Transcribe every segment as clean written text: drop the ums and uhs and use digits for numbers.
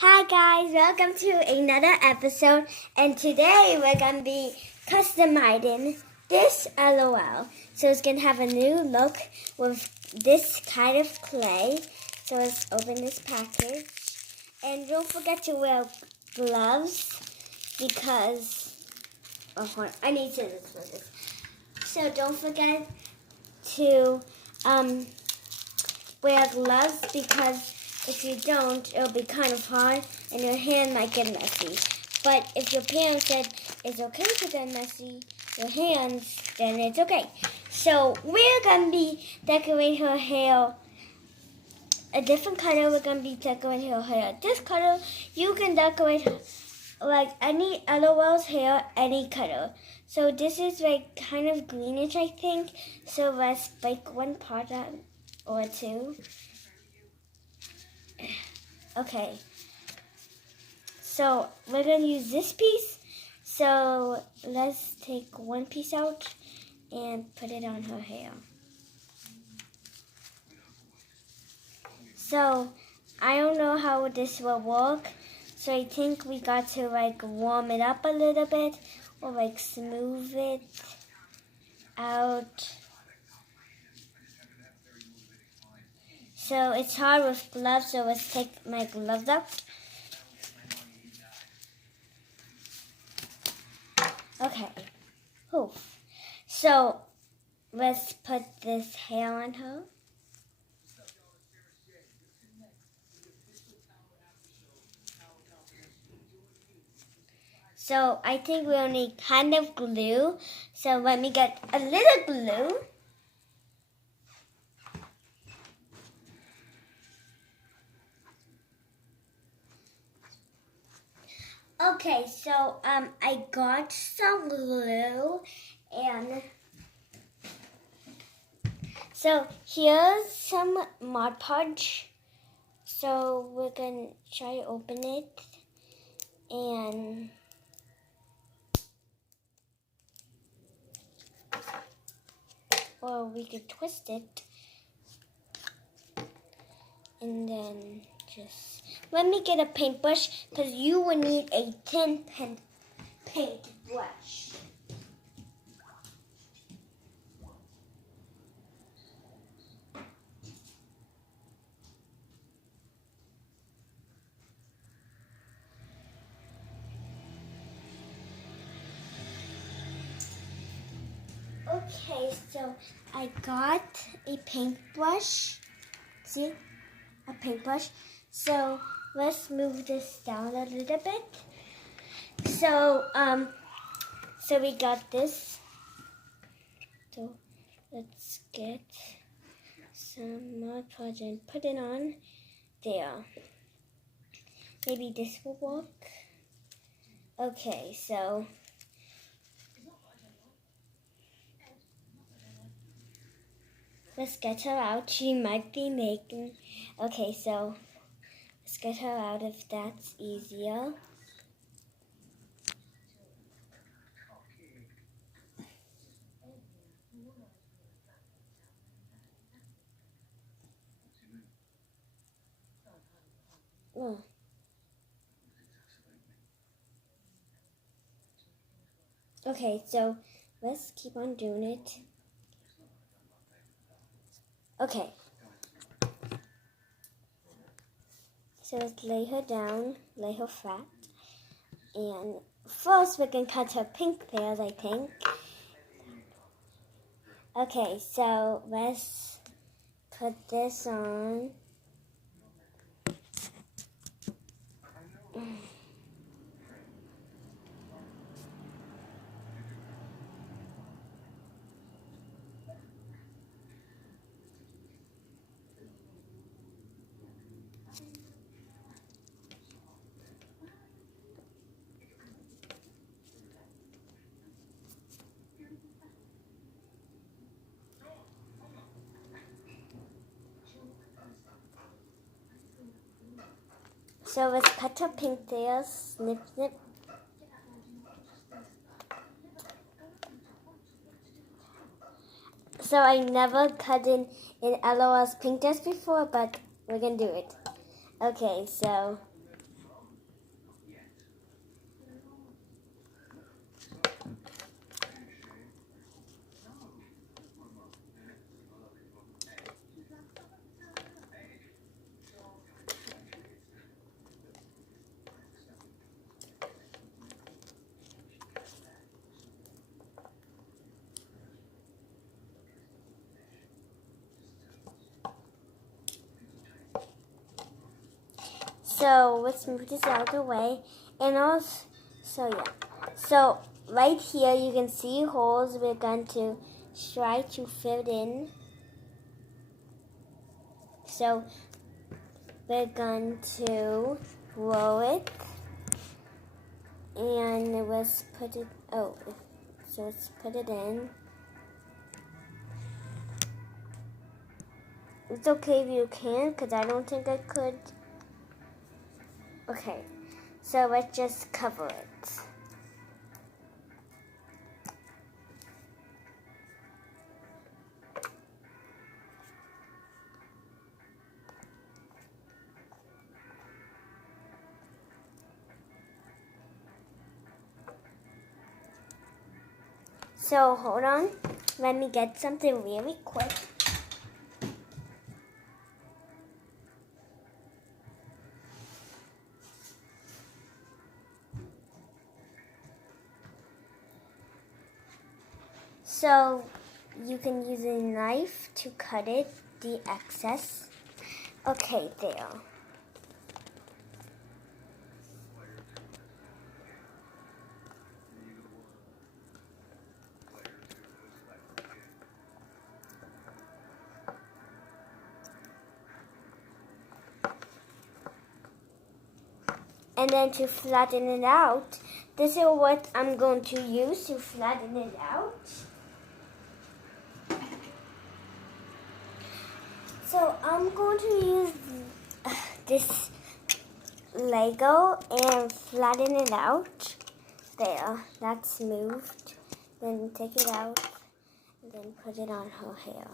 Hi guys, welcome to another episode, and today we're gonna be customizing this LOL. So it's gonna have a new look with this kind of clay. So let's open this package, and don't forget to wear gloves because hold on, I need scissors for this. So don't forget to wear gloves because if you don't, it'll be kind of hard and your hand might get messy. But if your parents said it's okay to get messy, your hands, then it's okay. So we're going to be decorating her hair a different color. We're going to be decorating her hair this color. You can decorate like any LOL's hair any color. So this is like kind of greenish, I think. So let's break one part out or two. Okay, so we're going to use this piece. So let's take one piece out and put it on her hair. So I don't know how this will work. So I think we got to like warm it up a little bit or like smooth it out. So it's hard with gloves, so let's take my gloves up. Okay. Oof. So let's put this hair on her. So I think we'll need kind of glue. So let me get a little glue. Okay, so I got some glue, and so here's some Mod Podge. So we're gonna try to open it, and or we could twist it, and then just let me get a paintbrush because you will need a tin paintbrush. Okay, so I got a paintbrush. See? A paintbrush. So let's move this down a little bit. So so we got this. So let's get some Mod Podge and put it on there. Maybe this will work. Okay, so let's get her out. She might be making. Okay, so let's get her out if that's easier. Oh. Okay, so let's keep on doing it. Okay. So let's lay her down, lay her flat. And first we can cut her pink nails, I think. Okay, so let's put this on. So let's cut her pink nails, snip, snip. So I never cut in LOL's pink nails before, but we're gonna do it. Okay, so So let's move this out of the way. And also, yeah. So right here you can see holes. We're going to try to fill it in. So we're going to roll it. And let's put it, so let's put it in. It's okay if you can, because I don't think I could. Okay, so let's just cover it. So hold on, let me get something really quick. So you can use a knife to cut it, the excess. Okay, there. And then to flatten it out, this is what I'm going to use to flatten it out. So I'm going to use this Lego and flatten it out. There, that's moved. Then take it out and then put it on her hair.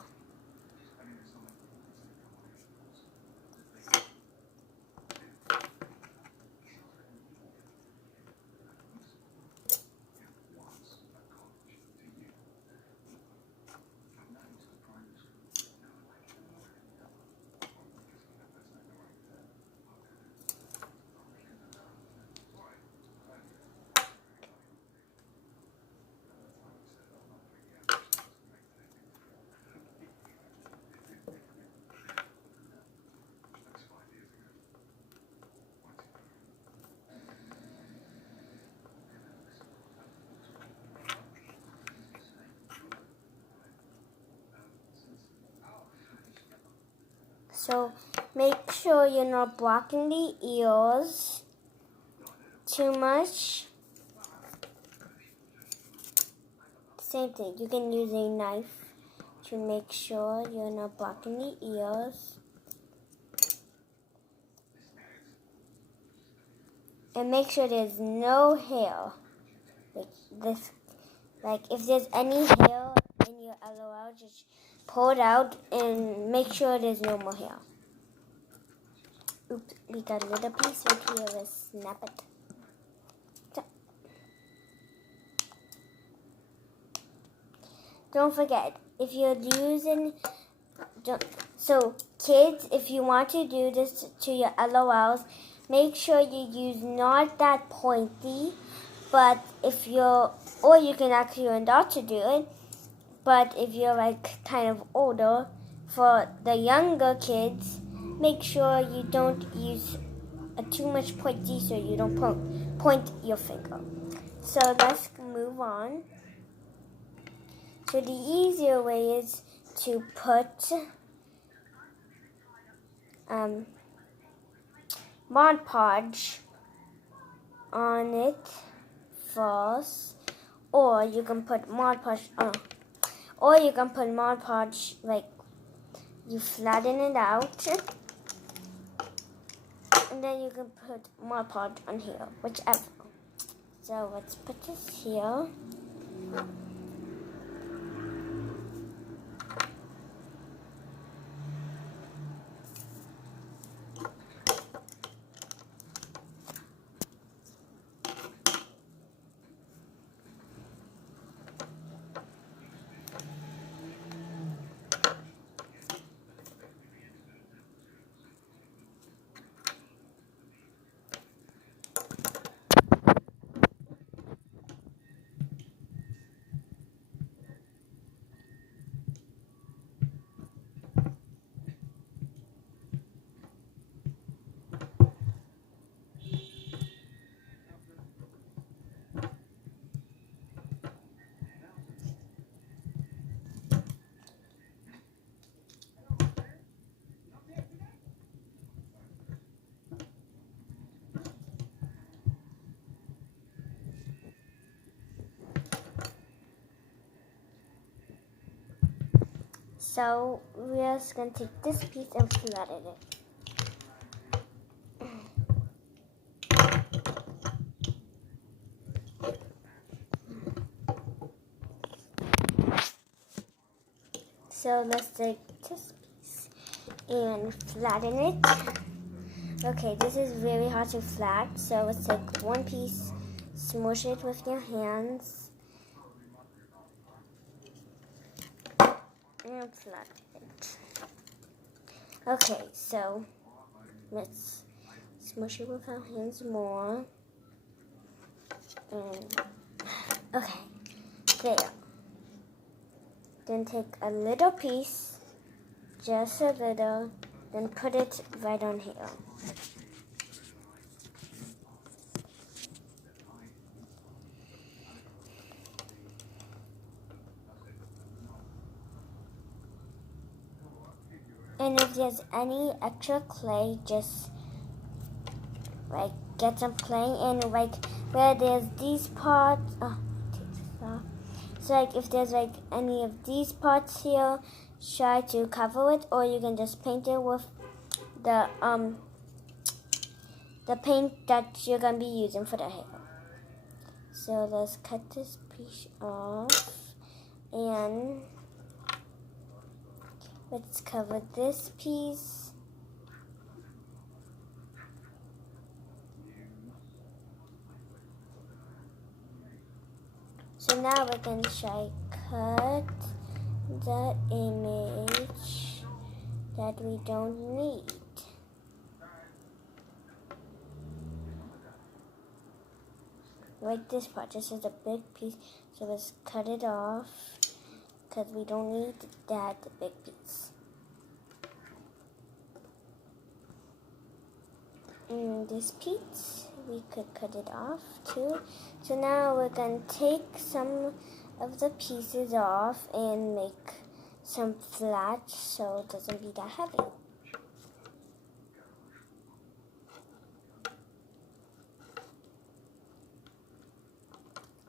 So make sure you're not blocking the ears too much. Same thing, you can use a knife to make sure you're not blocking the ears. And make sure there's no hair. Like if there's any hair in your LOL, just pull it out and make sure there's no more hair. Oops, we got a little piece right here. Let's snap it. Don't forget, if you're using, so kids, if you want to do this to your LOLs, make sure you use not that pointy, but if you're, or you can ask your daughter to do it, but if you're like kind of older, for the younger kids, make sure you don't use too much pointy so you don't point your finger. So let's move on. So the easier way is to put Mod Podge on it first, or you can put Mod Podge like you flatten it out, and then you can put Mod Podge on here, whichever. So let's put this here. So we're just going to take this piece and flatten it. So let's take this piece and flatten it. Okay, this is very hard to flat, so let's take one piece, smush it with your hands, and flatten it. Okay, so let's smush it with our hands more. And okay, there. Then take a little piece, just a little, then put it right on here. And if there's any extra clay, just like get some clay and like where there's these parts. Oh, take this off. So like if there's like any of these parts here, try to cover it, or you can just paint it with the paint that you're gonna be using for the hair. So let's cut this piece off and let's cover this piece. So now we're going to try cut the image that we don't need. Like this part, this is a big piece, so let's cut it off because we don't need that big piece. And this piece, we could cut it off too. So now we're going to take some of the pieces off and make some flat so it doesn't be that heavy.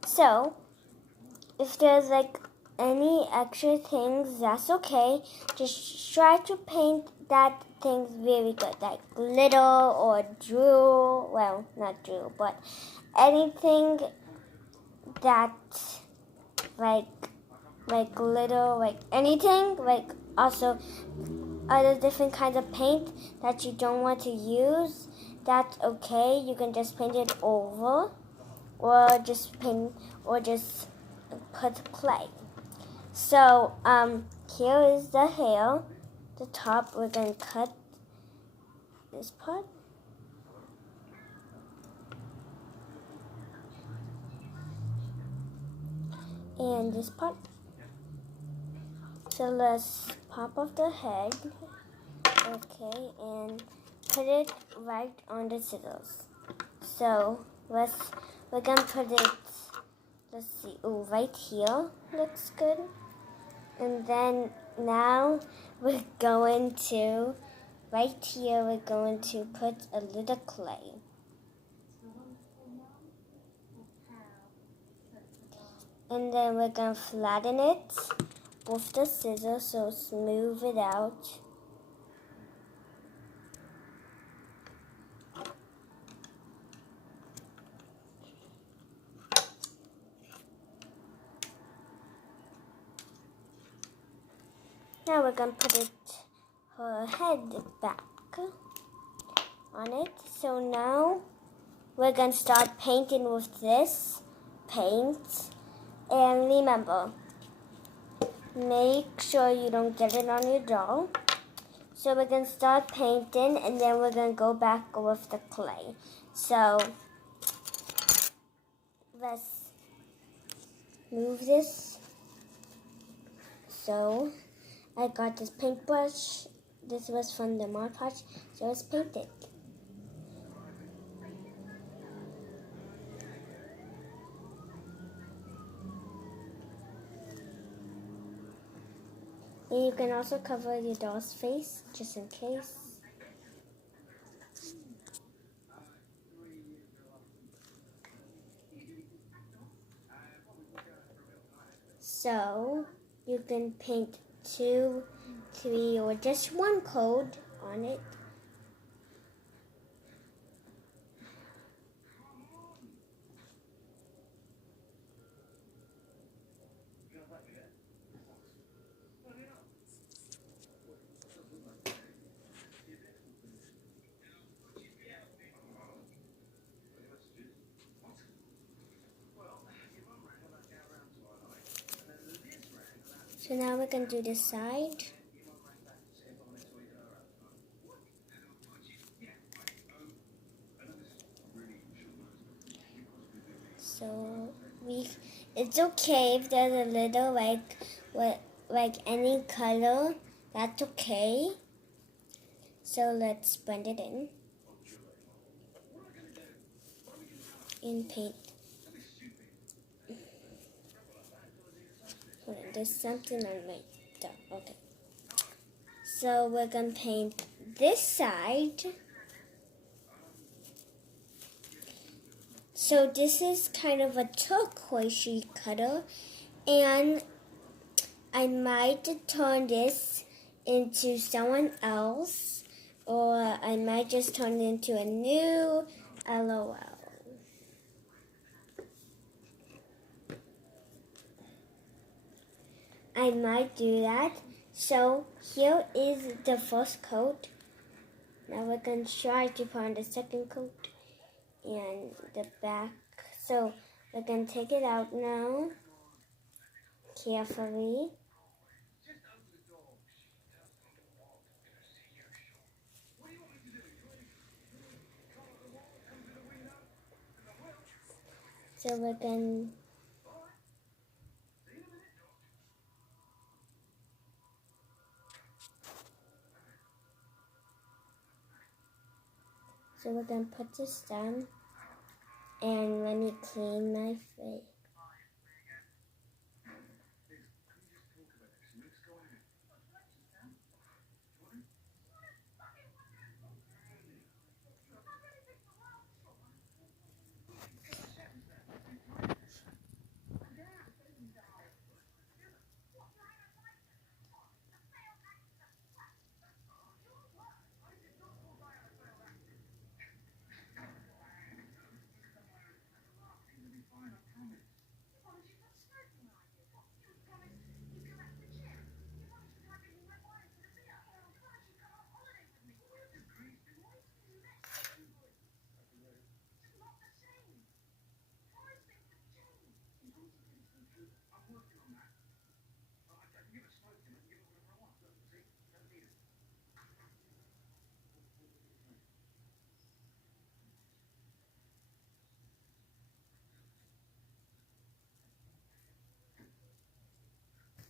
So, if there's like any extra things, that's okay. Just try to paint that things very good, like glitter or drool. Well, not drool, but anything that like glitter, like anything, like also other different kinds of paint that you don't want to use. That's okay. You can just paint it over, or just paint, or just put clay. So here is the hair. The top, we're going to cut this part. And this part. So let's pop off the head. Okay, and put it right on the scissors. So we're going to put it, let's see, right here looks good. And then now we're going to, right here, we're going to put a little clay. And then we're going to flatten it with the scissors, so smooth it out. Now we're going to put her head back on it. So now we're going to start painting with this paint. And remember, make sure you don't get it on your doll. So we're going to start painting, and then we're going to go back with the clay. So let's move this. So I got this paintbrush. This was from the Mod Podge, so let's paint it. And you can also cover your doll's face, just in case. So you can paint two 3 or just one code on it. So now we're going to do this side. So it's okay if there's a little like any color, that's okay. So let's blend it in and paint. Hold on, there's something on my top. Okay. So we're gonna paint this side. So this is kind of a turquoise color, and I might turn this into someone else, or I might just turn it into a new LOL. I might do that. So here is the first coat. Now we're going to try to put on the second coat and the back. So we're going to take it out now, carefully. So we're going to put this down, and let me clean my face.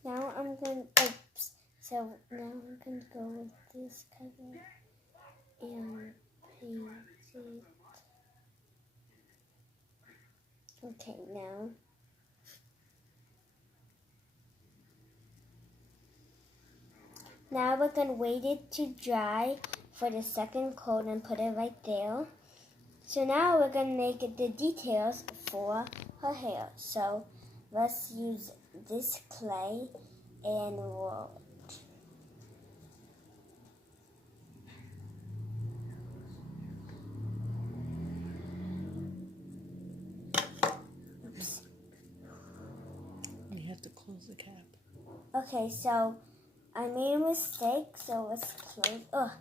Now I'm going to, so now I'm going to go with this color and paint it. Okay, now. Now we're going to wait it to dry for the second coat and put it right there. So now we're going to make the details for her hair. So let's use this clay and roll it. Oops. You have to close the cap. Okay, so I made a mistake, so let's close. Ugh.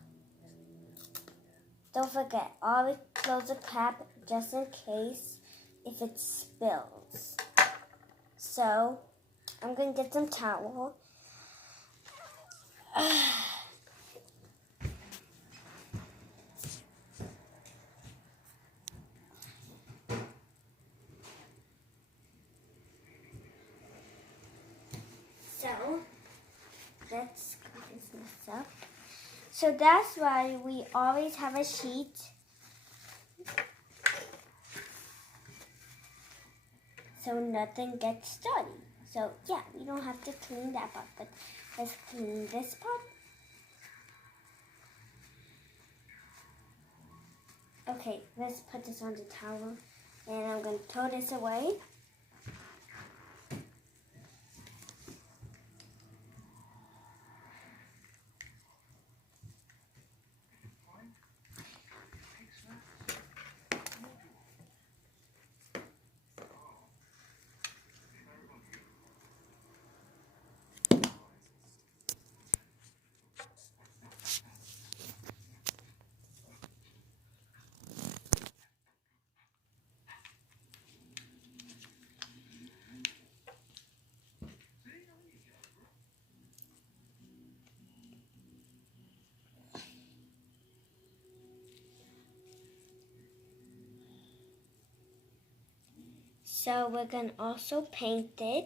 Don't forget, always close the cap just in case if it spills. So I'm going to get some towel. So let's clean this up. So that's why we always have a sheet so nothing gets started. So yeah, we don't have to clean that part, but let's clean this part. Okay, let's put this on the towel, and I'm going to throw this away. So we're going to also paint it.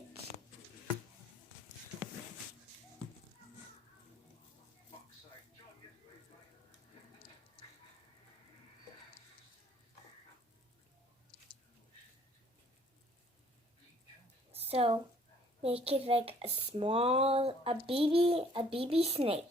So make it like a baby snake.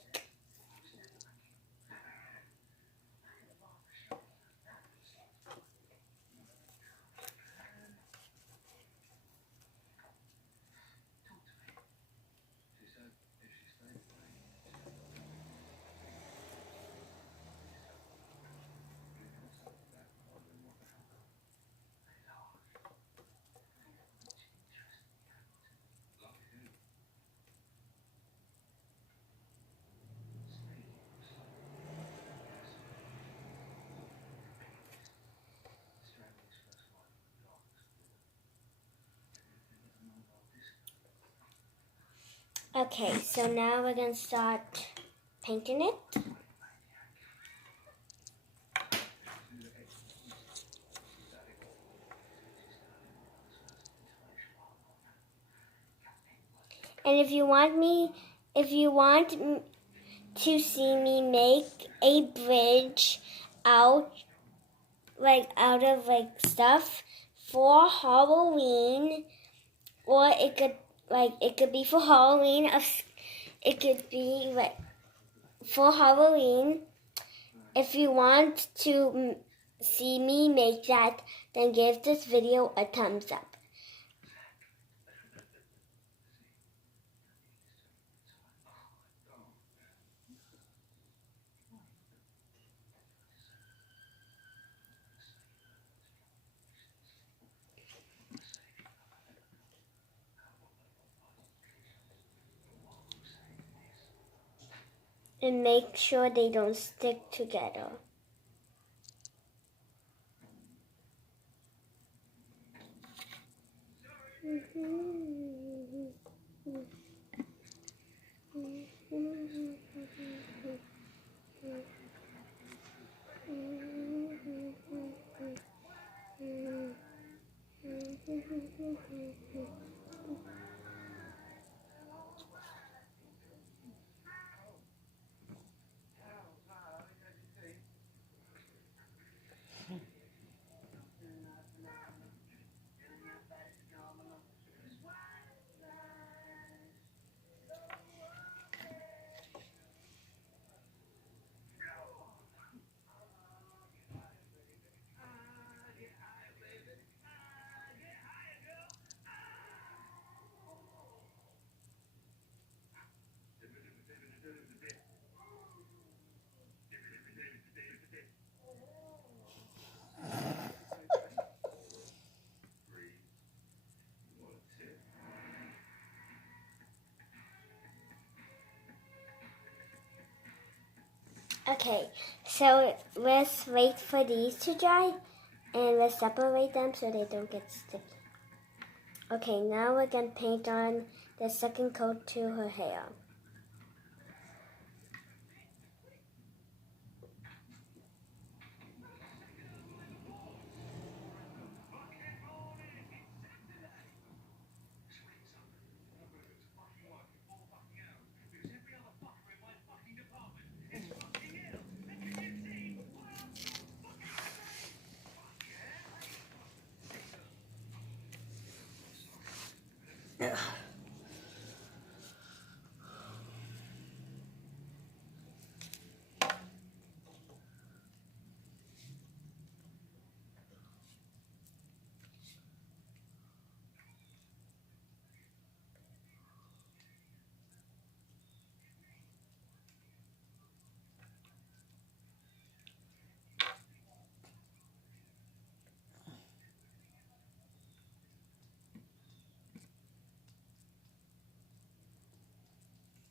Okay, so now we're going to start painting it. And if you want to see me make a bridge out of stuff for Halloween, or it could be for Halloween. It could be for Halloween. If you want to see me make that, then give this video a thumbs up. And make sure they don't stick together. Okay, so let's wait for these to dry, and let's separate them so they don't get sticky. Okay, now we're going to paint on the second coat to her hair.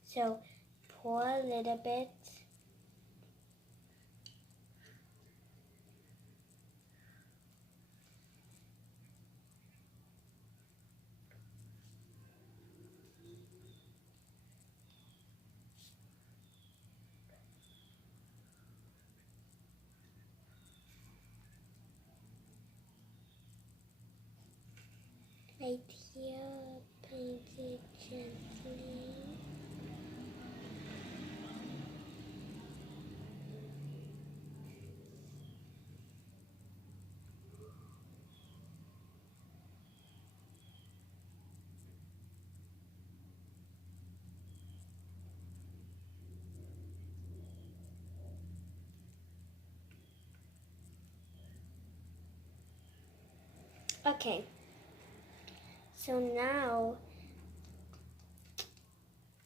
So pour a little bit. right here, paint it gently. Okay, so now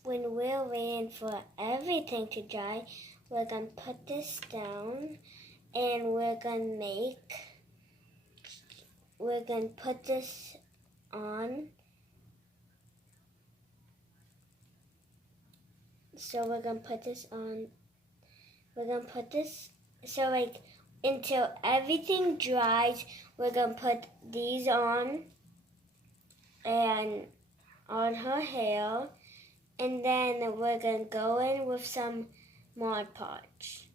when we're waiting for everything to dry, we're gonna put this down and we're gonna put this on. So we're gonna put this on. We're gonna put this so like until everything dries. We're gonna put these on and on her hair, and then we're gonna go in with some Mod Podge.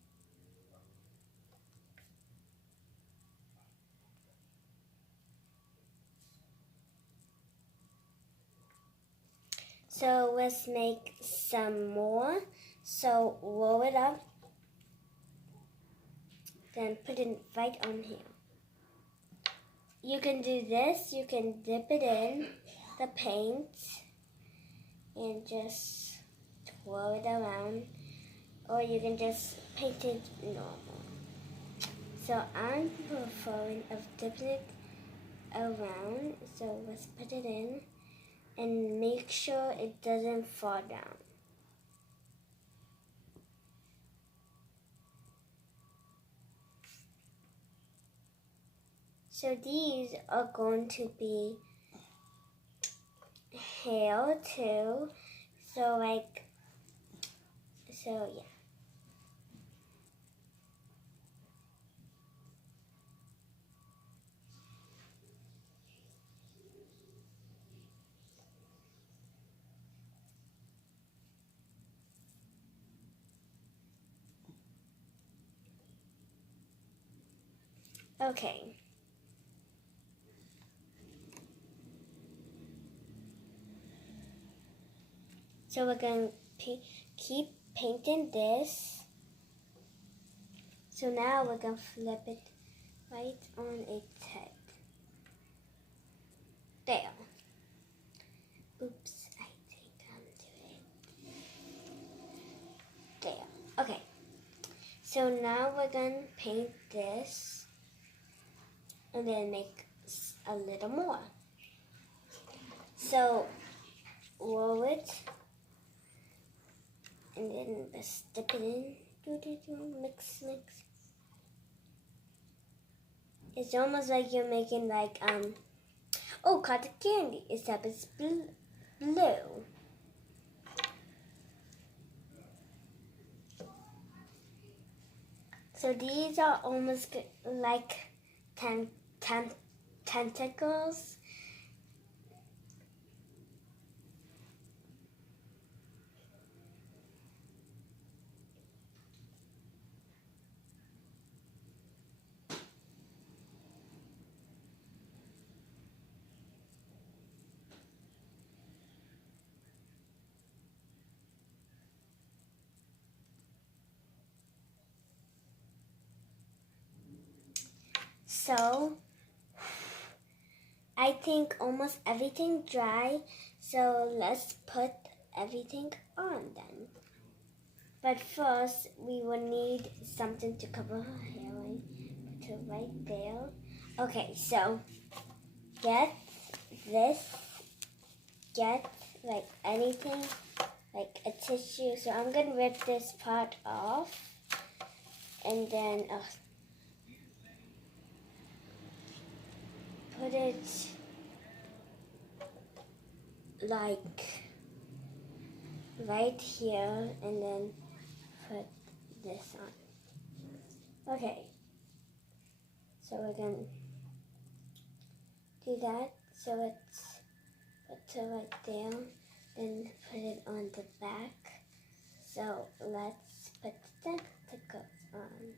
So let's make some more. So roll it up, then put it right on here. You can do this, you can dip it in the paint and just twirl it around, or you can just paint it normal. So I'm preferring of dipping it around, so let's put it in and make sure it doesn't fall down. So these are going to be hair too. So yeah. Okay. So we're going to keep painting this. So now we're going to flip it right on its head. There. Oops, I think I'm doing it. There. Okay. So now we're going to paint this and then make a little more. So roll it and then just dip it in. Mix. It's almost like you're making like cotton candy, except it's blue. So these are almost like tentacles. So I think almost everything dry. So let's put everything on then. But first, we will need something to cover her hair. Put it right there. Okay, so get like anything, like a tissue. So I'm gonna rip this part off, and then put it like right here, and then put this on. Okay, so we're gonna do that. So it's put it right there, then put it on the back. So let's put the tentacles on.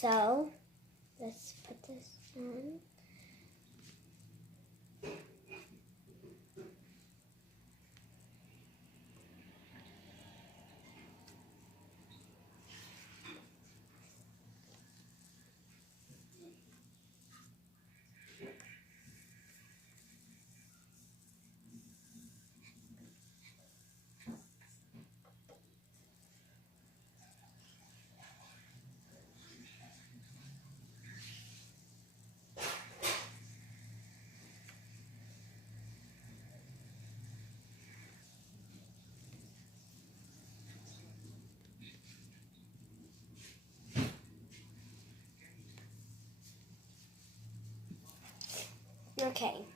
So let's put this on. Okay,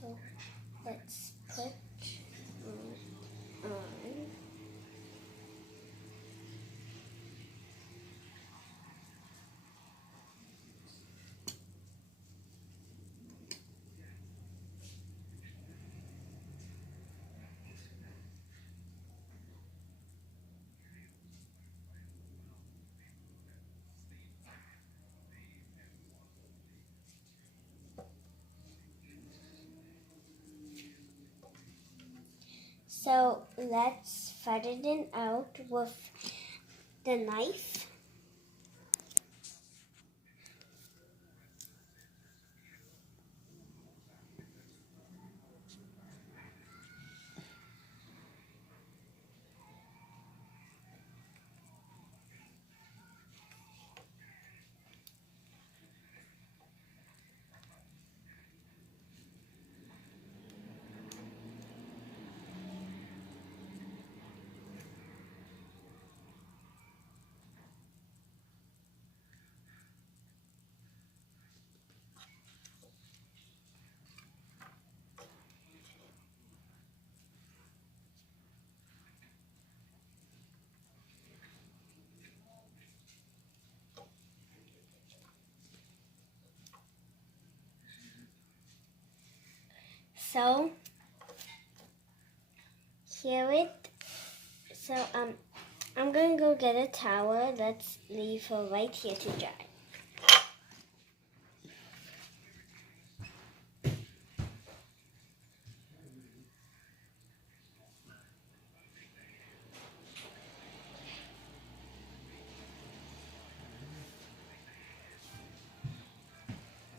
so let's put on. So let's flatten it out with the knife. So here it. So I'm gonna go get a towel. Let's leave her right here to dry.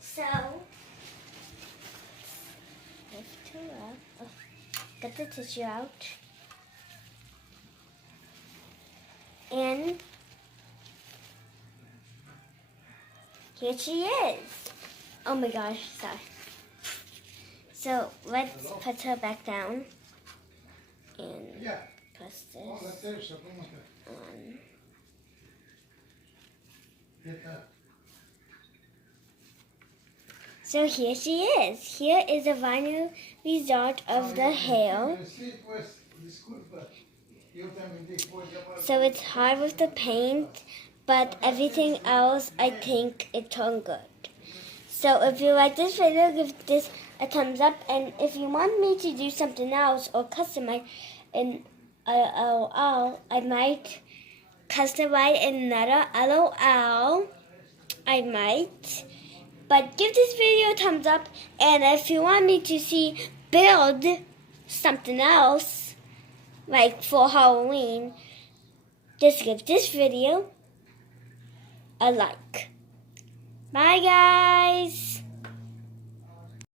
So lift her up. Oh, get the tissue out. And here she is. Oh my gosh, sorry. So let's put her back down and press this on. So here she is. Here is a final result of the hair. So it's hard with the paint, but everything else I think it turned good. So if you like this video, give this a thumbs up, and if you want me to do something else or customize an LOL, I might customize another LOL. I might. But give this video a thumbs up, and if you want me to build something else, like for Halloween, just give this video a like. Bye, guys.